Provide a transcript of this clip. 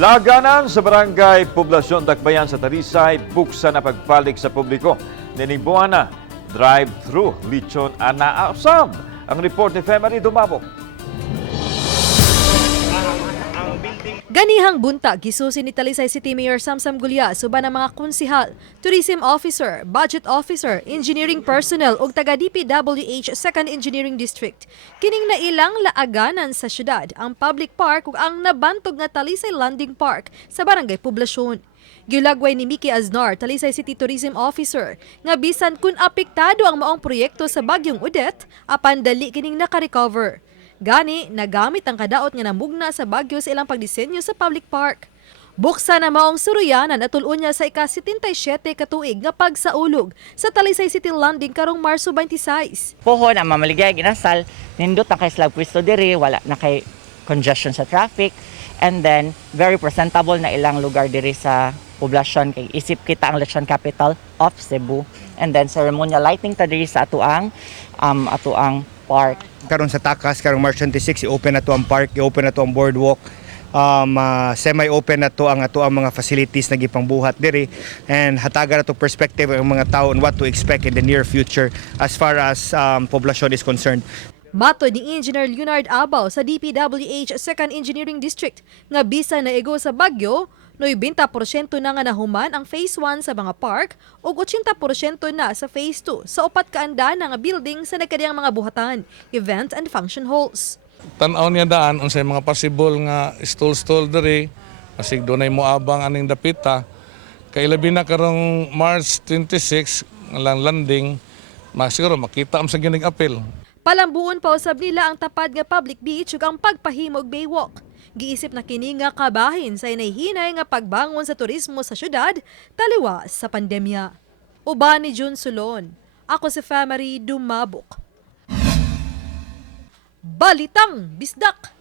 Laganan sa barangay Poblasyon Dakbayan sa Talisay, buksan na pagpalik sa publiko. Ninibuana, drive-thru, lechon anaasam. Ang report ni Femari Dumabok. Ganihang buntag, gisusin ni Talisay City Mayor Samsam Gulya suban ang mga konsihal, tourism officer, budget officer, engineering personnel ug taga DPWH 2nd Engineering District. Kining nailang laaganan sa syudad ang public park ug ang nabantog nga Talisay Landing Park sa barangay Poblasyon. Giulagway ni Mickey Aznar, Talisay City Tourism Officer, nga bisan kun apektado ang maong proyekto sa bagyong Odette, apan dali kining naka-recover. Gani, nagamit ang kadaot nga namugna sa bagyo sa ilang pagdisenyo sa public park. Buksan na maong suruyanan at tulon niya sa ika-77 katuig nga pagsaulog sa Talisay City Landing karong Marso 26. Pohon ang mamaligay ginasal, nindot na kay slag pwesto diri, wala na kay congestion sa traffic, and then very presentable na ilang lugar diri sa Poblasyon kay isip kita ang lechon capital of Cebu, and then ceremonial lighting ta diri sa atuang park. Karon sa Takas, karong March 26, i-open na to ang park, i-open na to ang boardwalk. Semi-open na to ang mga facilities na gipangbuhat diri, and hataga na to perspective ang mga tao on what to expect in the near future as far as Poblasyon is concerned. Matod ni Engineer Leonard Abaw sa DPWH 2nd Engineering District nga bisan na ego sa bagyo, 90% na nga nahuman ang Phase 1 sa mga park ug 80% na sa Phase 2 sa upat ka andan nga building sa nagkadiyang mga buhatan, event and function halls. Tan-aw niya daan unsay mga possible nga stall diri, asig dunay moabang aning dapita. Kay labi na karong March 26 lang landing, siguro makita am sa gining apil. Palambuon pa usab nila ang tapad nga public beach ug ang pagpahimog baywalk. Giisip na kini nga kabahin sa inayhinay nga pagbangon sa turismo sa syudad taliwas sa pandemya. Uban ni June Sulon, ako si Femari Dumabok. Balitang Bisdak.